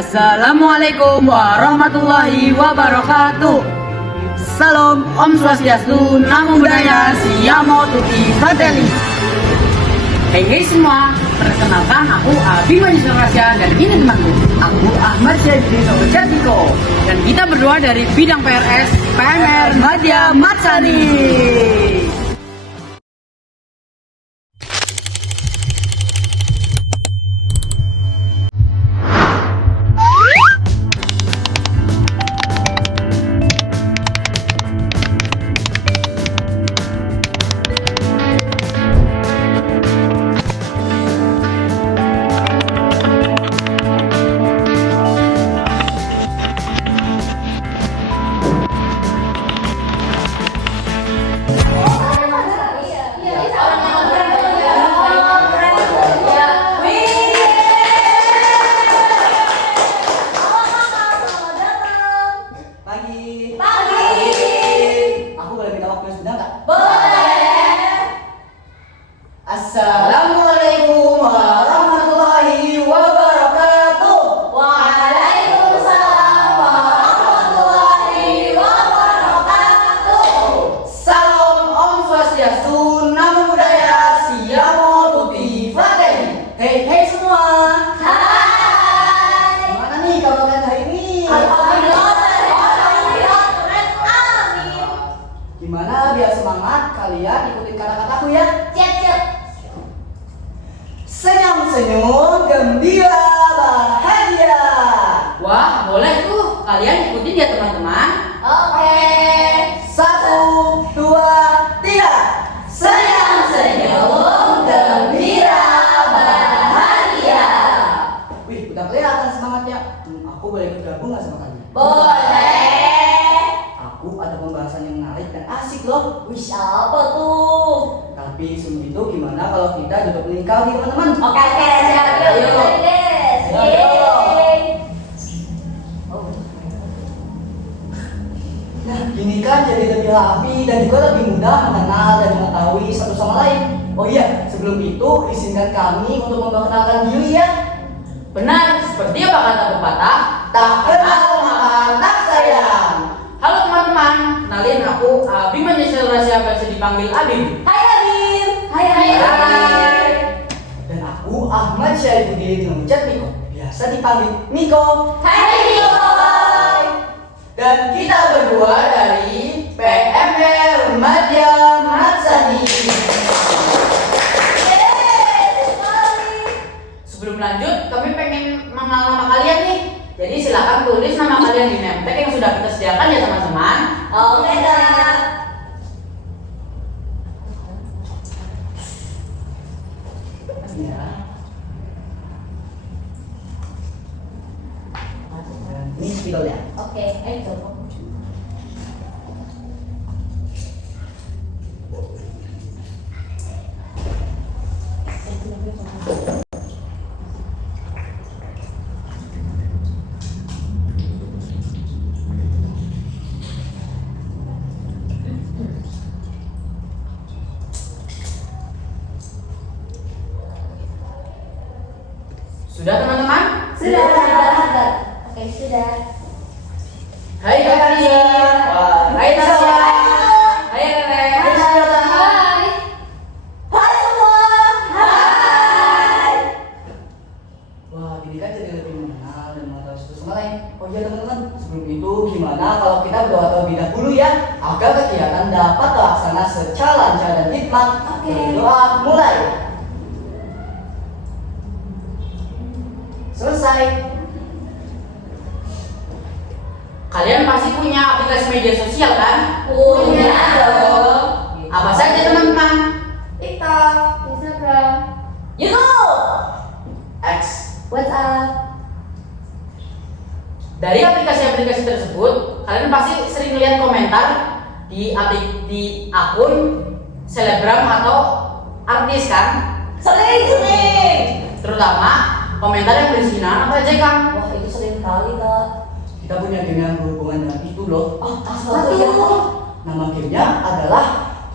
Assalamualaikum warahmatullahi wabarakatuh. Salam Om Swastiastu, Namo Buddhaya, Siamo Tuti Fratelli. Hey semua, perkenalkan aku Abimanyu Surasya dan ini temanku, aku Ahmad Syeddi Sojatiko. Dan kita berdua dari bidang PRS PMR Madya Matsani. Assalamualaikum warahmatullahi wabarakatuh. Waalaikumsalam warahmatullahi wabarakatuh. Salam Om Swastiastu, Namo Buddhaya, Siamo Tuti Fratelli. Hey semua. Hai. Gimana nih kabar kalian hari ini? Alhamdulillah sehat. Amin. Gimana biar semangat kalian ikutin kata-kataku ya. Siap. Senyum-senyum, gembira, bahagia. Wah, boleh tuh. Kalian ikutin ya teman-teman. Oke. 1, 2, 3. Senyum-senyum, gembira, bahagia. Wih, udah kelihatan semangatnya. Aku boleh ikut gabung nggak sama kalian? Boleh. Aku ada pembahasan yang menarik dan asik loh. Wih, apa tuh? Tapi sebelum itu gimana kalau kita duduk melingkar nih teman-teman? Oke, siap. Ayo. Guys. Ayo. Yeay. Nah, gini kan jadi lebih rapi dan juga lebih mudah mengenal dan mengetahui satu sama lain. Oh iya, sebelum itu izinkan kami untuk memperkenalkan diri ya. Benar, seperti apa kata pepatah? Tak kenal maka tak sayang. Halo teman-teman, kenalin aku Abimanyu Surasya, biasa dipanggil Abim. Hai Abim. Hai. Dan aku Ahmad Syaifuddin Nurjat Miko, biasa dipanggil Miko. Hai Miko. Dan kita berdua dari PMR Madya Matsani. Sebelum lanjut, kami pengen mengenal nama kalian nih. Jadi silakan tulis nama kalian di name tag yang sudah kita sediakan ya teman-teman. Oke, Kak. Ya. Dan ini spidolnya. Oke, ayo coba. Sudah teman-teman? Sudah. Oke, sudah. Hai kalian. Hai Tasya. Hai Rere. Hai. Hai semua. Hai. Wah, gini kan jadi lebih mengenal dan mengetahui satu sama lain. Oh iya teman-teman, sebelum itu gimana kalau kita berdoa terlebih dahulu ya, agar kegiatan dapat terlaksana secara lancar dan hikmat. Oke. Doa mulai. Selesai. Kalian pasti punya aplikasi media sosial kan? Punya dong. Apa saja teman-teman? TikTok, Instagram, YouTube, X. WhatsApp. Dari aplikasi-aplikasi tersebut, kalian pasti sering lihat komentar di akun selebgram atau artis kan? Sering. Terutama komentar yang berisinan apa aja Kang? Wah, itu sering kali, Kak. Kita punya game yang berhubungan dengan itu loh. Oh, Aduh. Nama gamenya adalah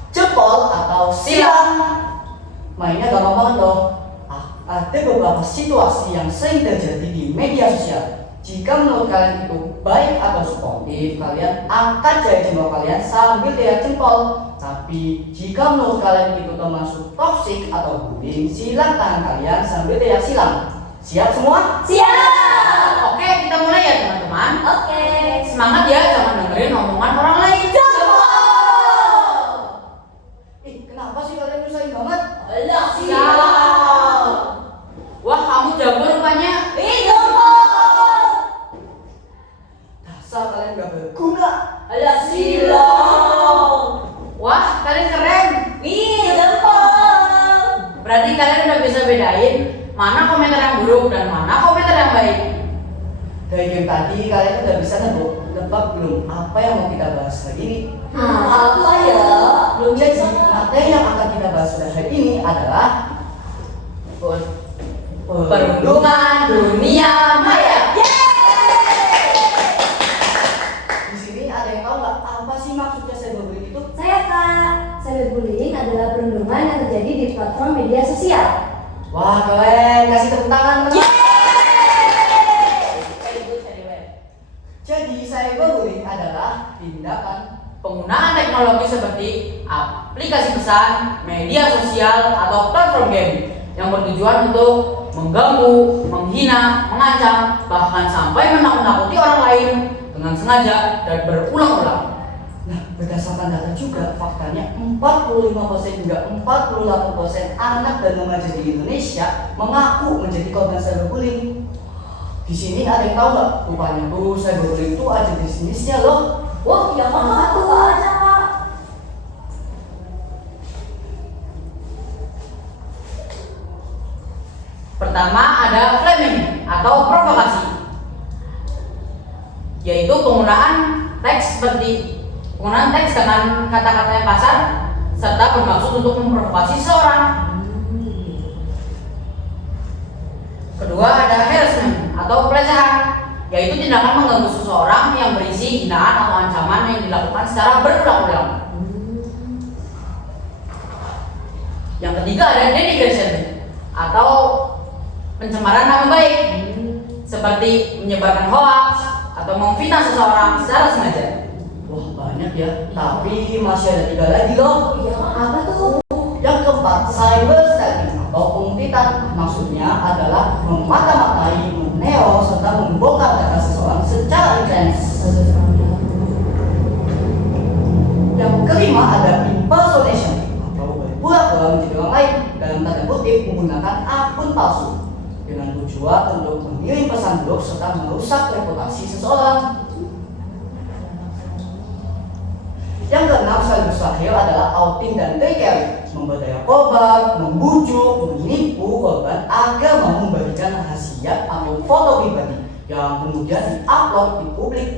Jempol atau Silang. Mainnya gampang banget loh. Ada beberapa situasi yang sering terjadi di media sosial. Jika menurut kalian itu baik atau suportif, kalian angkat jari jempol kalian sambil lihat jempol. Tapi jika menurut kalian itu termasuk toksik atau bullying, silang tangan kalian sambil lihat silang. Siap semua? Siap. Oke, kita mulai ya teman-teman. Oke. Semangat ya, jangan dengerin omongan orang lain. Kenapa sih kalian nyusahin banget? Alah, Siap. Wah, kamu jago rupanya. Dasar kalian gak berguna. Alah, silau. Wah, kalian keren. Jempol. Berarti kalian udah bisa bedain mana komentar yang buruk dan mana komentar yang baik. Dari game tadi kalian udah bisa nebak belum apa yang mau kita bahas hari ini? Apa ya? Belum Jadi bisa. materi yang akan kita bahas pada hari ini adalah Perundungan dunia maya. Di sini ada yang tahu nggak apa sih maksudnya cyberbullying itu? Saya Kak. Cyberbullying adalah perundungan yang terjadi di platform media sosial. Wah keren, kasih tepuk tangan teman. Jadi cyberbullying adalah tindakan Penggunaan teknologi seperti aplikasi pesan, media sosial, atau platform game yang bertujuan untuk mengganggu, menghina, mengancam, bahkan sampai menakut-nakuti orang lain dengan sengaja dan berulang-ulang. Nah, berdasarkan data juga, faktanya 45% hingga 48% anak dan remaja di Indonesia mengaku menjadi korban cyberbullying. Di sini ada yang tahu nggak? Rupanya tuh cyberbullying itu ada jenis-jenisnya loh. Wah, yang mana tuh aja Kak? Pertama ada flaming atau provokasi, yaitu penggunaan teks dengan kata-kata yang kasar serta bermaksud untuk memprovokasi seseorang. Kedua ada harassment atau pelecehan, yaitu tindakan mengganggu seseorang yang berisi hinaan atau ancaman yang dilakukan secara berulang-ulang. Yang ketiga ada denigration atau pencemaran nama baik, seperti menyebarkan hoax atau memfitnah seseorang secara sengaja. Wah banyak ya, tapi masih ada 3 lagi loh. Iya, apa tuh? Yang keempat, cyberstalking atau penguntitan. Maksudnya adalah memata-matai, meneo, serta membongkar data seseorang secara intens. Yang kelima ada impersonation atau berpura-pura menjadi orang lain dalam tanda kutip menggunakan akun palsu dengan tujuan untuk mengirim pesan buruk serta merusak reputasi seseorang. Yang keenam, sekaligus terakhir adalah outing dan trickery, memberdaya korban, membujuk, menipu korban agar mau membagikan rahasia atau foto pribadi yang kemudian diupload di publik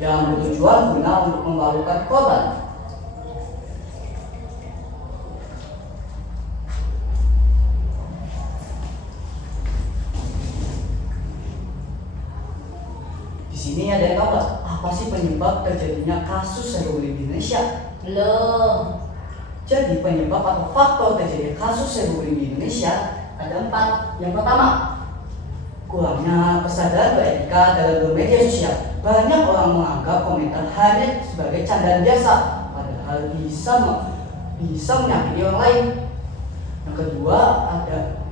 yang bertujuan guna untuk memalukan korban. Di sini ada yang tahu nggak apa sih penyebab terjadinya kasus cyberbullying di Indonesia? Belum. Jadi penyebab atau faktor terjadinya kasus cyberbullying di Indonesia ada 4. Yang pertama, kurangnya kesadaran beretika dalam bermedia sosial. Banyak orang menganggap komentar hanya sebagai candaan biasa, padahal bisa menyakiti orang lain. Yang kedua ada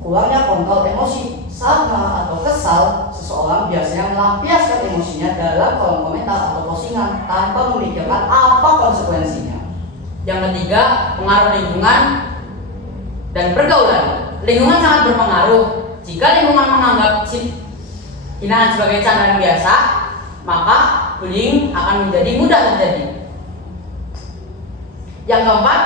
kurangnya kontrol emosi. Saat marah atau kesal, seseorang biasanya melampiaskan emosinya dalam kolom komentar atau postingan tanpa memikirkan apa konsekuensinya. Yang ketiga, pengaruh lingkungan dan pergaulan. Lingkungan sangat berpengaruh. Jika lingkungan menganggap hinaan sebagai candaan biasa, maka bullying akan menjadi mudah terjadi. Yang keempat,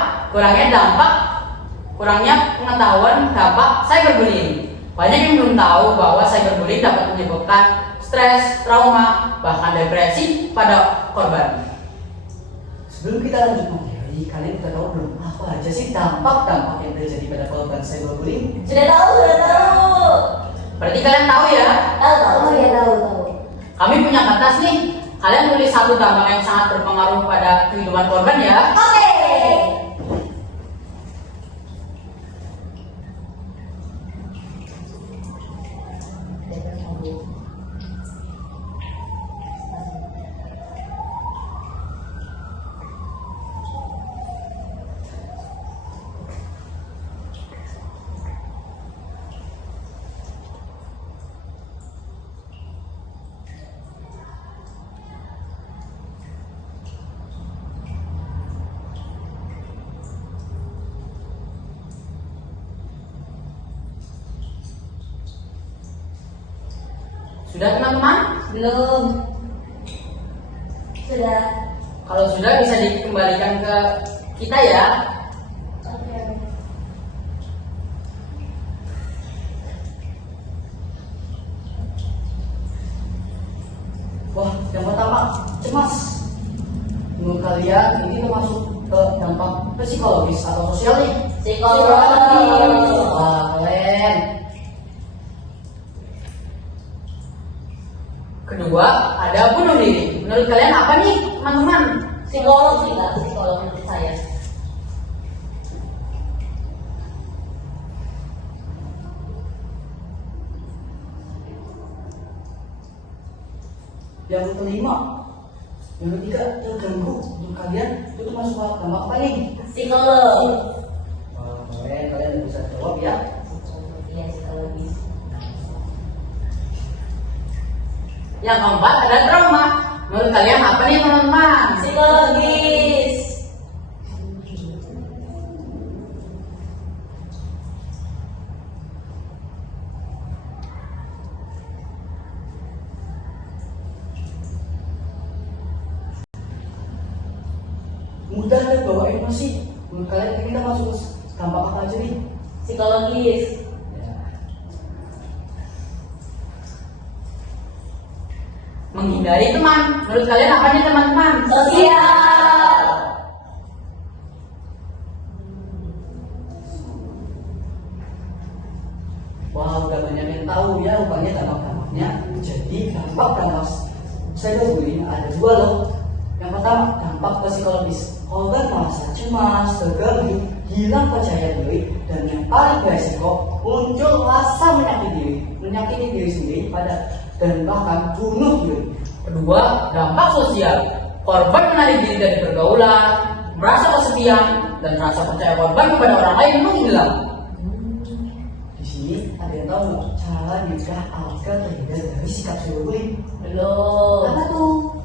kurangnya pengetahuan dampak cyberbullying. Banyak yang belum tahu bahwa cyberbullying dapat menyebabkan stres, trauma, bahkan depresi pada korban. Sebelum kita lanjut materi, kalian udah tahu belum apa aja sih dampak-dampak yang terjadi pada korban cyberbullying? Sudah tahu. Berarti kalian tahu ya? Tahu. Oh ya tahu. Kami punya batas nih. Kalian tulis 1 dampak yang sangat berpengaruh pada kehidupan korban ya. Oke. Sudah teman-teman? Belum. Sudah. Kalau sudah bisa dikembalikan ke kita ya. Oke. Wah, yang pertama, cemas. Menurut kalian ini termasuk ke dampak psikologis atau sosial nih? Psikologi. Wah, keren. Kedua, ada bunuh diri. Menurut kalian apa nih, teman-teman? Psikolog sih, Kak. Psikolog menurut saya. Yang kelima, yang ketiga, terganggu. Menurut kalian itu termasuk dampak apa nih? Psikolog. Wah, kalian bisa jawab ya. Iya, psikologi. Yang keempat ada trauma. Menurut kalian apa nih, teman-teman? Psikologis. Mudah terbawa emosi. Menurut kalian ini kita masuk ke dampak apa aja nih? Psikologis. Menghindari teman. Menurut kalian apa nih, teman-teman? Sosial. Wah, udah banyak yang tahu ya rupanya dampak-dampaknya. Jadi dampak cyberbullying ada dua loh. Yang pertama, dampak psikologis. Korban merasa cemas, terganggu, hilang percaya diri, dan yang paling beresiko muncul rasa menyakiti diri sendiri dan bahkan bunuh diri. Kedua, dampak sosial. Korban menarik diri dari pergaulan, merasa kesepian, dan rasa percaya korban kepada orang lain menghilang. Di sini ada yang tahu nggak cara mencegah agar terhindar dari sikap cyberbullying? Belum. Apa tuh?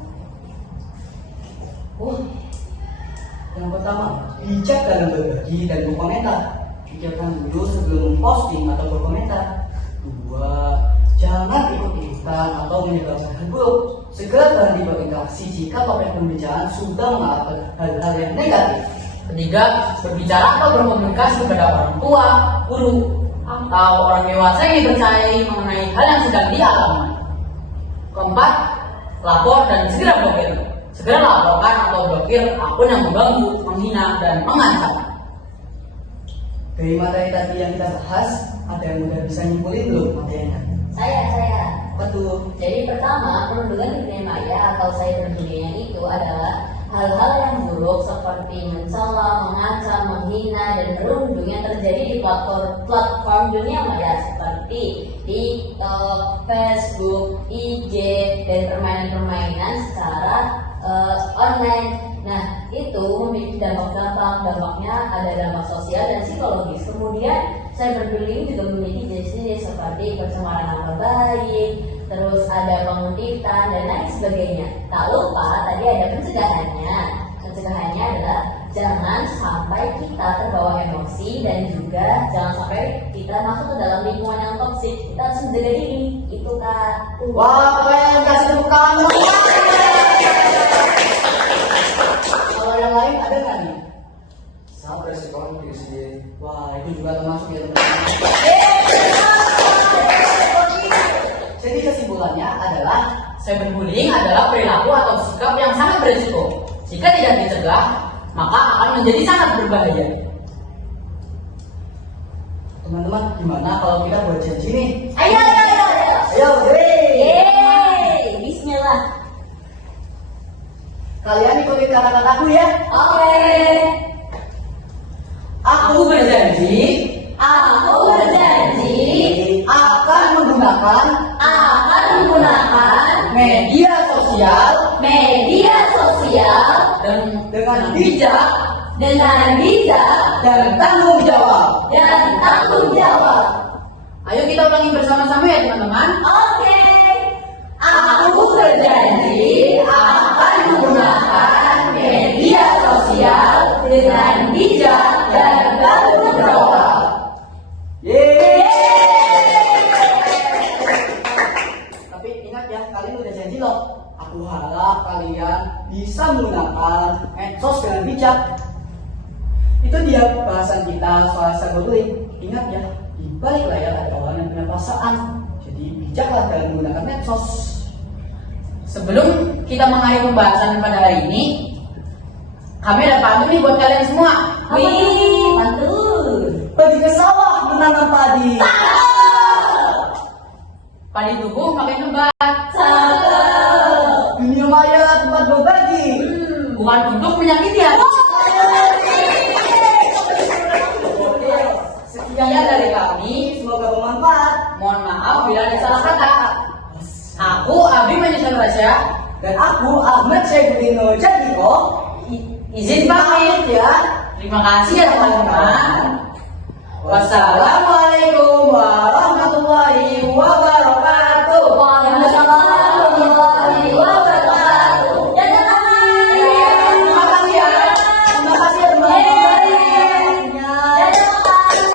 Yang pertama, bijak dalam berbagi dan berkomentar. Pikirkan dulu sebelum memposting atau berkomentar. Dua, jangan ikut-ikutan atau menyebarkan buruk. Segera berhenti berinteraksi jika topik pembicaraan sudah mengarah hal-hal yang negatif. Ketiga, berbicara atau berkomunikasi kepada orang tua, guru, atau orang dewasa yang dipercayai mengenai hal yang sedang dialami. Keempat, lapor dan segera blokir. Segera laporkan atau blokir akun yang mengganggu, menghina, dan mengancam. Dari materi tadi yang kita bahas, ada yang udah bisa nyimpulin belum materinya? Saya. Apa tuh? Jadi pertama, perundungan di dunia maya atau cyberbullying itu adalah hal-hal yang buruk seperti mencela, mengancam, menghina, dan merundung yang terjadi di platform dunia maya seperti TikTok, Facebook, IG, dan permainan-permainan secara online. Nah, itu memiliki dampaknya ada dampak sosial dan psikologis. Kemudian cyberbullying juga memiliki jenis-jenis seperti pencemaran nama baik, terus ada pengutipan dan lain sebagainya. Tak lupa tadi ada pencegahannya. Pencegahannya adalah jangan sampai kita terbawa emosi dan juga jangan sampai kita masuk ke dalam lingkungan yang toksik. Kita harus menjaga diri. Itu Kak. Wah, kalian kasih tepuk tangan. Kalau yang lain ada nggak nih? Sama resiko di sini. Wah, itu juga termasuk ya teman-teman. Jadi kesimpulannya adalah Cyberbullying adalah perilaku atau sikap yang sangat berisiko. Jika tidak dicegah, maka akan menjadi sangat berbahaya. teman-teman gimana kalau kita buat janji nih? Ayo. Ayo, Yeay, bismillah. Kalian ikutin kata-kataku ya. Oke. Aku berjanji Aku berjanji akan menggunakan media sosial dengan bijak dan tanggung jawab. Ayo kita ulangi bersama-sama ya teman-teman. Oke. Aku berjanji akan menggunakan media sosial dengan bijak dan tanggung jawab. Yeay. Tapi ingat ya, kalian udah janji loh. Aku harap kalian bisa menggunakan medsos dengan bijak. Itu dia bahasan kita soal cyberbullying. Ingat ya, di balik layar ada orang yang punya perasaan. Jadi bijaklah dalam menggunakan medsos. Sebelum kita mengakhiri pembahasan pada hari ini, kami ada pantun nih buat kalian semua. Wih, pantun. Pergi ke sawah menanam padi. Padi tumbuh makin lebat. Cakep. Dunia maya tempat berbagi. Bukan untuk menyakiti hati. Oke, Sekian dari kami. semoga bermanfaat. Mohon maaf bila ada salah kata. Aku Abi Manjusan Rasya. Dan aku Ahmad Syekhudino Jadiko. Izin pamit ya. Terima kasih ya teman-teman. Wassalamualaikum warahmatullahi